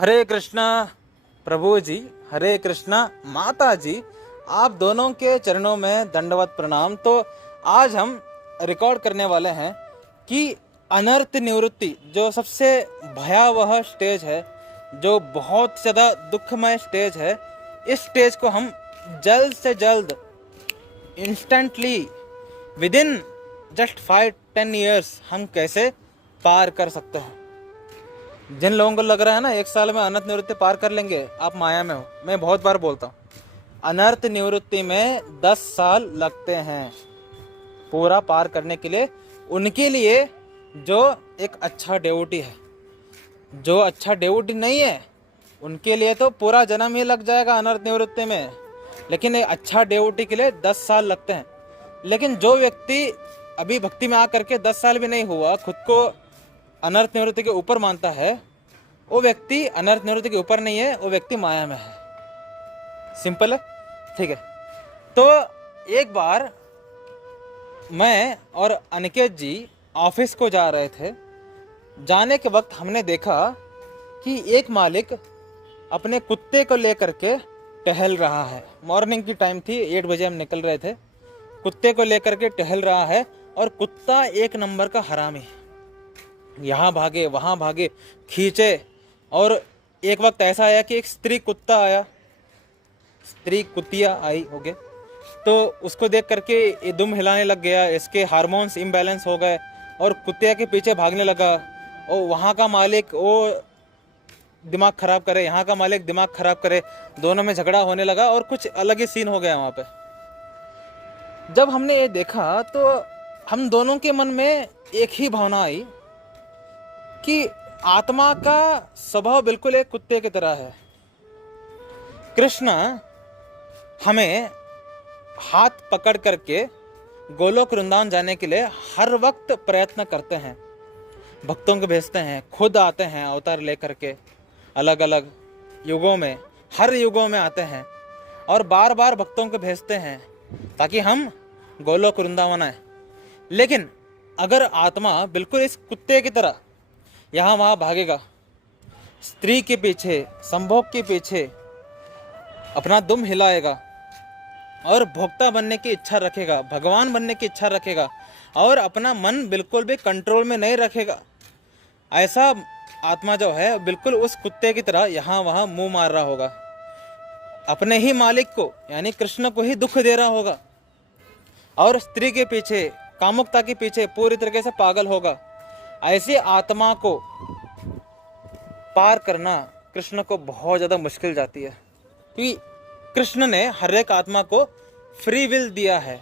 हरे कृष्णा प्रभु जी, हरे कृष्णा माता जी, आप दोनों के चरणों में दंडवत प्रणाम। तो आज हम रिकॉर्ड करने वाले हैं कि अनर्थ निवृत्ति जो सबसे भयावह स्टेज है, जो बहुत ज़्यादा दुखमय स्टेज है, इस स्टेज को हम जल्द से जल्द instantly with in just 5-10 years हम कैसे पार कर सकते हैं। जिन लोगों को लग रहा है ना 1 साल में अनर्थ निवृत्ति पार कर लेंगे, आप माया में हो। मैं बहुत बार बोलता हूँ, अनर्थ निवृत्ति में 10 साल लगते हैं पूरा पार करने के लिए। उनके लिए जो एक अच्छा डेवोटी है, जो अच्छा डेवोटी नहीं है उनके लिए तो पूरा जन्म ही लग जाएगा अनर्थ निवृत्ति में, लेकिन एक अच्छा डेवोटी के लिए 10 साल लगते हैं। लेकिन जो व्यक्ति अभी भक्ति में आकर के 10 साल भी नहीं हुआ, खुद को अनर्थ निवृत्ति के ऊपर मानता है, वो व्यक्ति अनर्थ निवृत्ति के ऊपर नहीं है, वो व्यक्ति माया में है। सिंपल है, ठीक है। तो एक बार मैं और अनिकेत जी ऑफिस को जा रहे थे। जाने के वक्त हमने देखा कि एक मालिक अपने कुत्ते को लेकर के टहल रहा है। मॉर्निंग की टाइम थी, 8 बजे हम निकल रहे थे। कुत्ते को लेकर के टहल रहा है और कुत्ता एक नंबर का हरामी, यहाँ भागे वहाँ भागे, खींचे। और एक वक्त ऐसा आया कि एक स्त्री कुत्ता आया, स्त्री कुतिया आई हो गए, तो उसको देख करके ये दुम हिलाने लग गया, इसके हार्मोन्स इम्बैलेंस हो गए और कुत्ते के पीछे भागने लगा। और वहाँ का मालिक वो दिमाग खराब करे, यहाँ का मालिक दिमाग खराब करे, दोनों में झगड़ा होने लगा और कुछ अलग ही सीन हो गया वहाँ पे। जब हमने ये देखा तो हम दोनों के मन में एक ही भावना आई कि आत्मा का स्वभाव बिल्कुल एक कुत्ते की तरह है। कृष्ण हमें हाथ पकड़ करके गोलोक वृंदावन जाने के लिए हर वक्त प्रयत्न करते हैं, भक्तों को भेजते हैं, खुद आते हैं अवतार लेकर के, अलग अलग युगों में, हर युगों में आते हैं और बार बार भक्तों को भेजते हैं ताकि हम गोलोक वृंदावन आए। लेकिन अगर आत्मा बिल्कुल इस कुत्ते की तरह यहाँ वहाँ भागेगा, स्त्री के पीछे, संभोग के पीछे अपना दुम हिलाएगा और भोक्ता बनने की इच्छा रखेगा, भगवान बनने की इच्छा रखेगा और अपना मन बिल्कुल भी कंट्रोल में नहीं रखेगा, ऐसा आत्मा जो है बिल्कुल उस कुत्ते की तरह यहाँ वहाँ मुंह मार रहा होगा, अपने ही मालिक को यानी कृष्ण को ही दुख दे रहा होगा और स्त्री के पीछे, कामुकता के पीछे पूरी तरीके से पागल होगा। ऐसी आत्मा को पार करना कृष्ण को बहुत ज़्यादा मुश्किल जाती है, क्योंकि कृष्ण ने हर एक आत्मा को फ्री विल दिया है।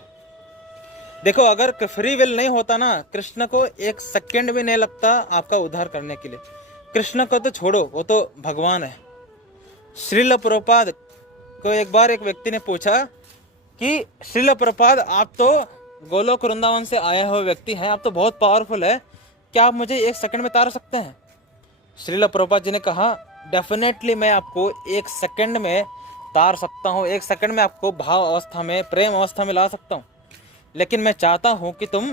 देखो, अगर फ्री विल नहीं होता ना, कृष्ण को 1 सेकंड भी नहीं लगता आपका उद्धार करने के लिए। कृष्ण को तो छोड़ो, वो तो भगवान है। श्रील प्रभुपाद को एक बार एक व्यक्ति ने पूछा कि श्रील प्रभुपाद, आप तो गोलोक वृंदावन से आए हुए व्यक्ति हैं, आप तो बहुत पावरफुल है, क्या आप मुझे 1 सेकंड में तार सकते हैं? श्रील प्रभुपाद जी ने कहा, डेफिनेटली मैं आपको 1 सेकंड में तार सकता हूँ, 1 सेकंड में आपको भाव अवस्था में, प्रेम अवस्था में ला सकता हूँ, लेकिन मैं चाहता हूँ कि तुम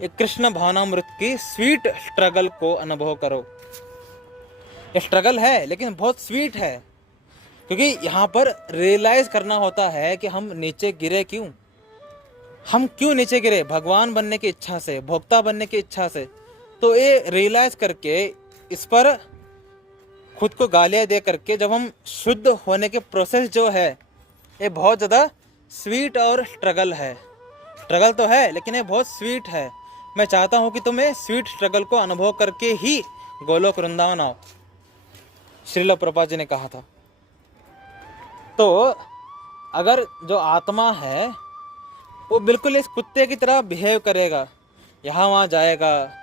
एक कृष्ण भावनामृत की स्वीट स्ट्रगल को अनुभव करो। ये स्ट्रगल है लेकिन बहुत स्वीट है, क्योंकि यहाँ पर रियलाइज करना होता है कि हम नीचे गिरे क्यों, हम क्यों नीचे गिरे, भगवान बनने की इच्छा से, भोक्ता बनने की इच्छा से। तो ये रियलाइज करके इस पर खुद को गालियाँ दे करके जब हम शुद्ध होने के प्रोसेस जो है, ये बहुत ज़्यादा स्वीट और स्ट्रगल है। स्ट्रगल तो है लेकिन ये बहुत स्वीट है। मैं चाहता हूँ कि तुम्हें स्वीट स्ट्रगल को अनुभव करके ही गोलोक वृंदावन आओ, श्रील प्रभुपाद जी ने कहा था। तो अगर जो आत्मा है वो बिल्कुल इस कुत्ते की तरह बिहेव करेगा, यहाँ वहाँ जाएगा,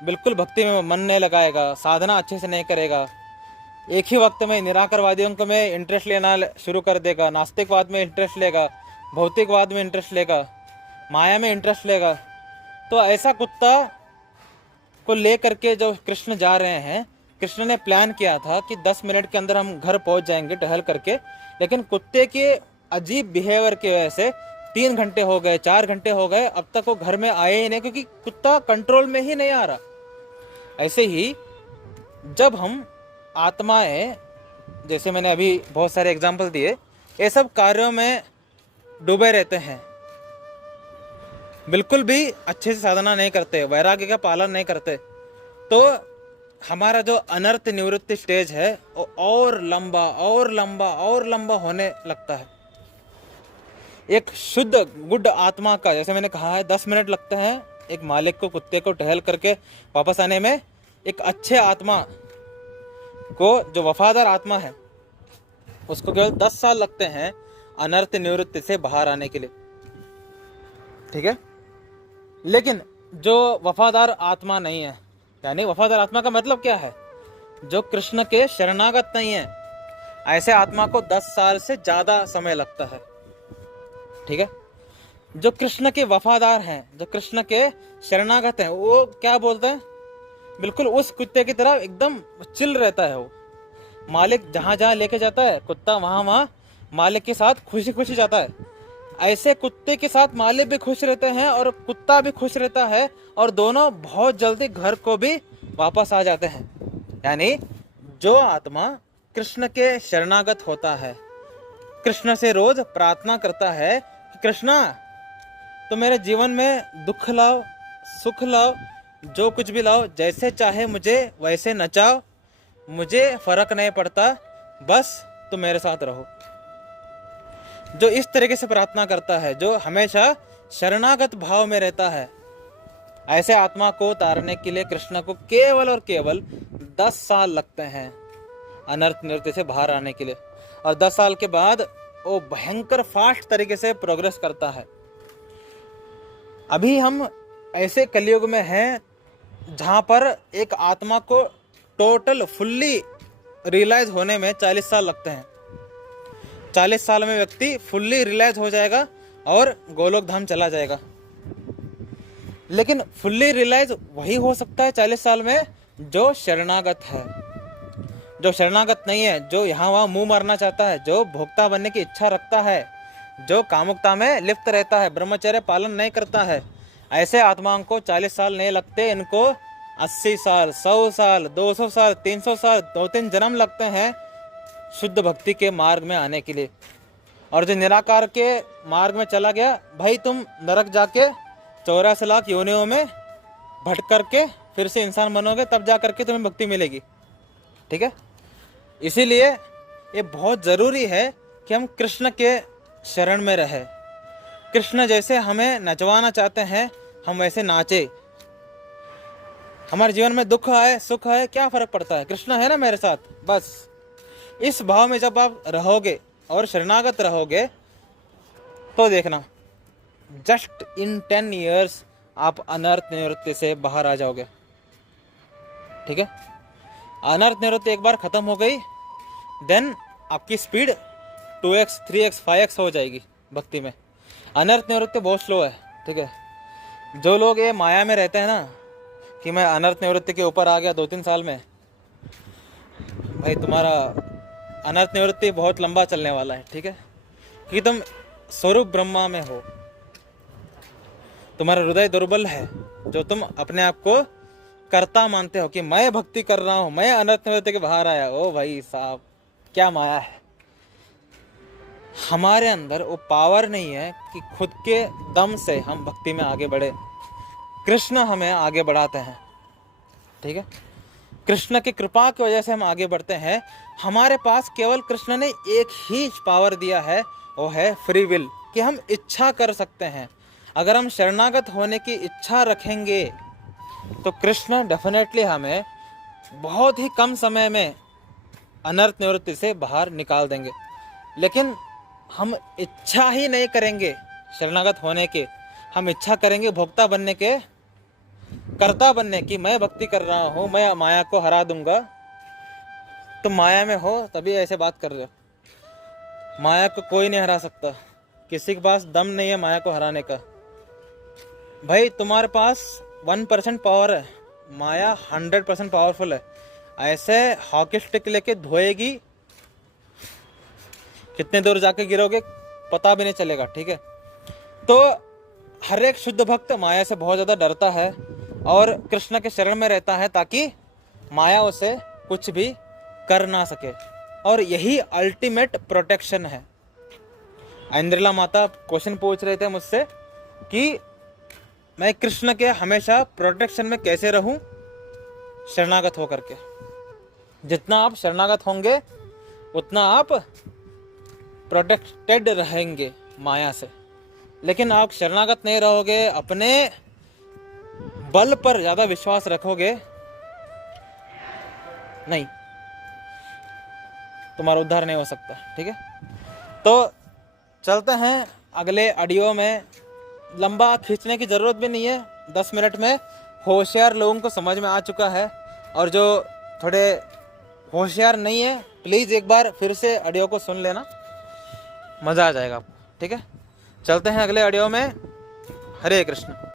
बिल्कुल भक्ति में मन नहीं लगाएगा, साधना अच्छे से नहीं करेगा, एक ही वक्त में निराकरवादियों को में इंटरेस्ट लेना शुरू कर देगा, नास्तिकवाद में इंटरेस्ट लेगा, भौतिकवाद में इंटरेस्ट लेगा, माया में इंटरेस्ट लेगा, तो ऐसा कुत्ता को ले करके जो कृष्ण जा रहे हैं, कृष्ण ने प्लान किया था कि 10 मिनट के अंदर हम घर पहुंच जाएंगे टहल करके, लेकिन कुत्ते के अजीब बिहेवियर की वजह से 3 घंटे हो गए, 4 घंटे हो गए, अब तक वो घर में आए ही नहीं, क्योंकि कुत्ता कंट्रोल में ही नहीं आ रहा। ऐसे ही जब हम आत्माएं, जैसे मैंने अभी बहुत सारे एग्जाम्पल दिए, ये सब कार्यों में डूबे रहते हैं, बिल्कुल भी अच्छे से साधना नहीं करते, वैराग्य का पालन नहीं करते, तो हमारा जो अनर्थ निवृत्ति स्टेज है वो और लंबा और लंबा और लंबा होने लगता है। एक शुद्ध गुड आत्मा का, जैसे मैंने कहा है, 10 मिनट लगते हैं एक मालिक को, कुत्ते को टहल करके वापस आने में। एक अच्छे आत्मा को, जो वफादार आत्मा है, उसको केवल 10 साल लगते हैं अनर्थ निवृत्ति से बाहर आने के लिए, ठीक है। लेकिन जो वफादार आत्मा नहीं है, यानी वफादार आत्मा का मतलब क्या है, जो कृष्ण के शरणागत नहीं है, ऐसे आत्मा को 10 साल से ज्यादा समय लगता है, ठीक है। जो कृष्ण के वफादार हैं, जो कृष्ण के शरणागत हैं, वो क्या बोलते हैं, बिल्कुल उस कुत्ते की तरह एकदम चिल रहता है वो। मालिक जहां जहां लेके जाता है, कुत्ता वहां वहां मालिक के साथ खुशी खुशी जाता है। ऐसे कुत्ते के साथ मालिक भी खुश रहते हैं और कुत्ता भी खुश रहता है, और दोनों बहुत जल्दी घर को भी वापस आ जाते हैं। यानी जो आत्मा कृष्ण के शरणागत होता है, कृष्ण से रोज प्रार्थना करता है कि कृष्णा तो मेरे जीवन में दुख लाओ, सुख लाओ, जो कुछ भी लाओ, जैसे चाहे मुझे वैसे नचाओ, मुझे फर्क नहीं पड़ता, बस तुम मेरे साथ रहो। जो इस तरीके से प्रार्थना करता है, जो हमेशा शरणागत भाव में रहता है, ऐसे आत्मा को तारने के लिए कृष्ण को केवल और केवल 10 साल लगते हैं अनर्थ निवृत्ति से बाहर आने के लिए। और 10 साल के बाद वो भयंकर फास्ट तरीके से प्रोग्रेस करता है। अभी हम ऐसे कलयुग में हैं जहां पर एक आत्मा को टोटल फुल्ली रियलाइज होने में 40 साल लगते हैं। 40 साल में व्यक्ति फुल्ली रियलाइज हो जाएगा और गोलोक धाम चला जाएगा। लेकिन फुल्ली रियलाइज वही हो सकता है 40 साल में जो शरणागत है। जो शरणागत नहीं है, जो यहाँ वहाँ मुंह मारना चाहता है, जो भोक्ता बनने की इच्छा रखता है, जो कामुकता में लिप्त रहता है, ब्रह्मचर्य पालन नहीं करता है, ऐसे आत्माओं को 40 साल नहीं लगते, इनको 80 साल, 100 साल, 200 साल, 300 साल, 2-3 जन्म लगते हैं शुद्ध भक्ति के मार्ग में आने के लिए। और जो निराकार के मार्ग में चला गया, भाई तुम नरक जाके 84 लाख योनियों में भटक करके फिर से इंसान बनोगे, तब जा करके तुम्हें भक्ति मिलेगी, ठीक है। इसीलिए ये बहुत ज़रूरी है कि हम कृष्ण के शरण में रहे। कृष्ण जैसे हमें नचवाना चाहते हैं, हम वैसे नाचे। हमारे जीवन में दुख आए सुख आए क्या फर्क पड़ता है, कृष्ण है ना मेरे साथ, बस। इस भाव में जब आप रहोगे और शरणागत रहोगे तो देखना जस्ट इन 10 years आप अनर्थ निवृत्ति से बाहर आ जाओगे, ठीक है। अनर्थ निवृत्ति एक बार खत्म हो गई, देन आपकी स्पीड 2x 3x 5x हो जाएगी भक्ति में। अनर्थ निवृत्ति बहुत स्लो है, ठीक है। जो लोग ये माया में रहते हैं ना कि मैं अनर्थ निवृत्ति के ऊपर आ गया 2-3 साल में, भाई तुम्हारा अनर्थ निवृत्ति बहुत लंबा चलने वाला है, ठीक है। कि तुम स्वरूप ब्रह्मा में हो, तुम्हारा हृदय दुर्बल है, जो तुम अपने आप को कर्ता मानते हो कि मैं भक्ति कर रहा हूं, मैं अनर्थ निवृत्ति के बाहर आया। ओ भाई साहब, क्या माया है। हमारे अंदर वो पावर नहीं है कि खुद के दम से हम भक्ति में आगे बढ़े। कृष्ण हमें आगे बढ़ाते हैं, ठीक है। कृष्ण की कृपा की वजह से हम आगे बढ़ते हैं। हमारे पास केवल कृष्ण ने एक ही पावर दिया है, वो है फ्री विल, कि हम इच्छा कर सकते हैं। अगर हम शरणागत होने की इच्छा रखेंगे तो कृष्ण डेफिनेटली हमें बहुत ही कम समय में अनर्थ निवृत्ति से बाहर निकाल देंगे। लेकिन हम इच्छा ही नहीं करेंगे शरणागत होने के, हम इच्छा करेंगे भोक्ता बनने के, कर्ता बनने की। मैं भक्ति कर रहा हूँ, मैं माया को हरा दूंगा। तुम माया में हो तभी ऐसे बात कर रहे हो। माया को कोई नहीं हरा सकता, किसी के पास दम नहीं है माया को हराने का। भाई तुम्हारे पास 1% पावर है, माया 100% पावरफुल है। ऐसे हॉकी स्टिक लेके धोएगी, कितने दूर जाके गिरोगे पता भी नहीं चलेगा, ठीक है। तो हर एक शुद्ध भक्त माया से बहुत ज़्यादा डरता है और कृष्ण के शरण में रहता है, ताकि माया उसे कुछ भी कर ना सके, और यही अल्टीमेट प्रोटेक्शन है। इंद्रला माता क्वेश्चन पूछ रहे थे मुझसे कि मैं कृष्ण के हमेशा प्रोटेक्शन में कैसे रहूं, शरणागत होकर के। जितना आप शरणागत होंगे उतना आप प्रोटेक्टेड रहेंगे माया से। लेकिन आप शरणागत नहीं रहोगे, अपने बल पर ज्यादा विश्वास रखोगे, नहीं, तुम्हारा उद्धार नहीं हो सकता। ठीक है, तो चलते हैं अगले ऑडियो में। लंबा खींचने की जरूरत भी नहीं है, 10 मिनट में होशियार लोगों को समझ में आ चुका है, और जो थोड़े होशियार नहीं है प्लीज़ एक बार फिर से ऑडियो को सुन लेना, मज़ा आ जाएगा आपको। ठीक है, चलते हैं अगले ऑडियो में। हरे कृष्ण।